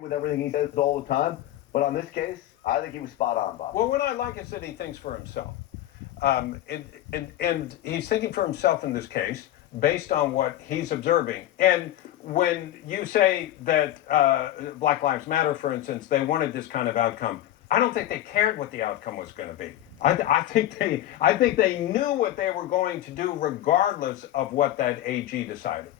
with everything he says all the time, but on this case, I think he was spot on, Bob. Well, what I like is that he thinks for himself. And he's thinking for himself in this case based on what he's observing. And when you say that Black Lives Matter, for instance, they wanted this kind of outcome, I don't think they cared what the outcome was going to be. I think they knew what they were going to do regardless of what that AG decided.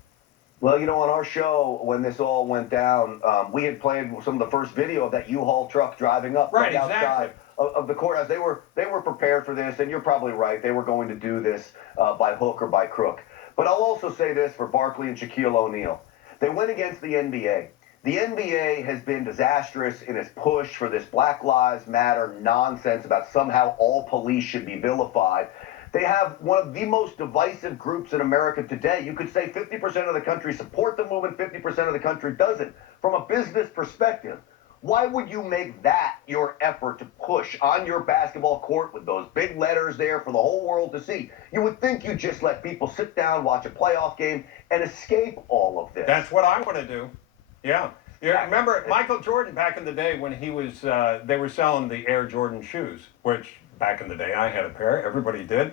Well, on our show, when this all went down, we had played some of the first video of that U-Haul truck driving up Right, outside exactly. of the courthouse. They were prepared for this, and you're probably right. They were going to do this by hook or by crook. But I'll also say this for Barkley and Shaquille O'Neal. They went against the NBA. The NBA has been disastrous in its push for this Black Lives Matter nonsense about somehow all police should be vilified. They have one of the most divisive groups in America today. You could say 50% of the country support the movement, 50% of the country doesn't. From a business perspective, why would you make that your effort to push on your basketball court with those big letters there for the whole world to see? You would think you'd just let people sit down, watch a playoff game, and escape all of this. That's what I want to do. Yeah. Remember Michael Jordan back in the day when he was, they were selling the Air Jordan shoes, which back in the day I had a pair, everybody did.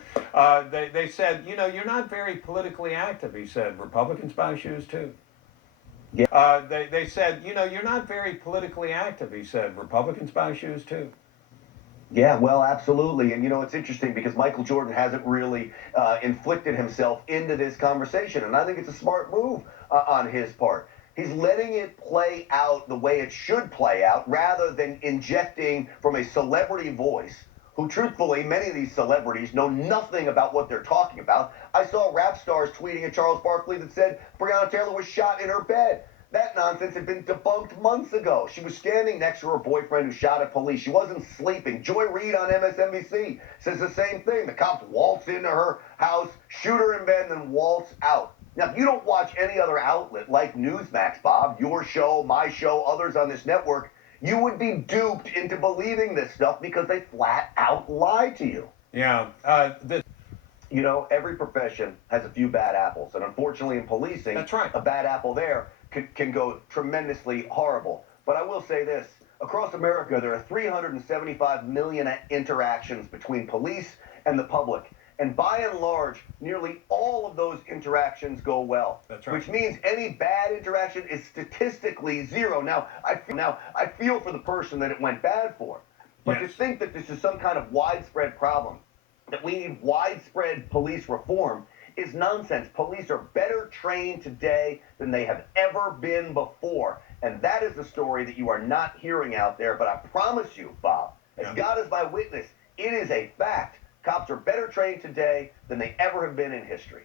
They said, you're not very politically active. He said, Republicans buy shoes too. Yeah. They said, you're not very politically active. He said, Republicans buy shoes too. Yeah, well, absolutely. And, it's interesting because Michael Jordan hasn't really inflicted himself into this conversation. And I think it's a smart move on his part. He's letting it play out the way it should play out rather than injecting from a celebrity voice who, truthfully, many of these celebrities know nothing about what they're talking about. I saw rap stars tweeting at Charles Barkley that said Breonna Taylor was shot in her bed. That nonsense had been debunked months ago. She was standing next to her boyfriend who shot at police. She wasn't sleeping. Joy Reid on MSNBC says the same thing. The cops waltz into her house, shoot her in bed, and then waltz out. Now, if you don't watch any other outlet like Newsmax, Bob, your show, my show, others on this network, you would be duped into believing this stuff because they flat out lie to you. Yeah. Every profession has a few bad apples. And unfortunately, in policing, That's right. A bad apple there can go tremendously horrible. But I will say this. Across America, there are 375 million interactions between police and the public. And by and large, nearly all of those interactions go well. That's right. Which means any bad interaction is statistically zero. Now, I feel for the person that it went bad for. But Yes. to think that this is some kind of widespread problem, that we need widespread police reform, is nonsense. Police are better trained today than they have ever been before. And that is the story that you are not hearing out there. But I promise you, Bob, as God is my witness, it is a fact. Cops are better trained today than they ever have been in history.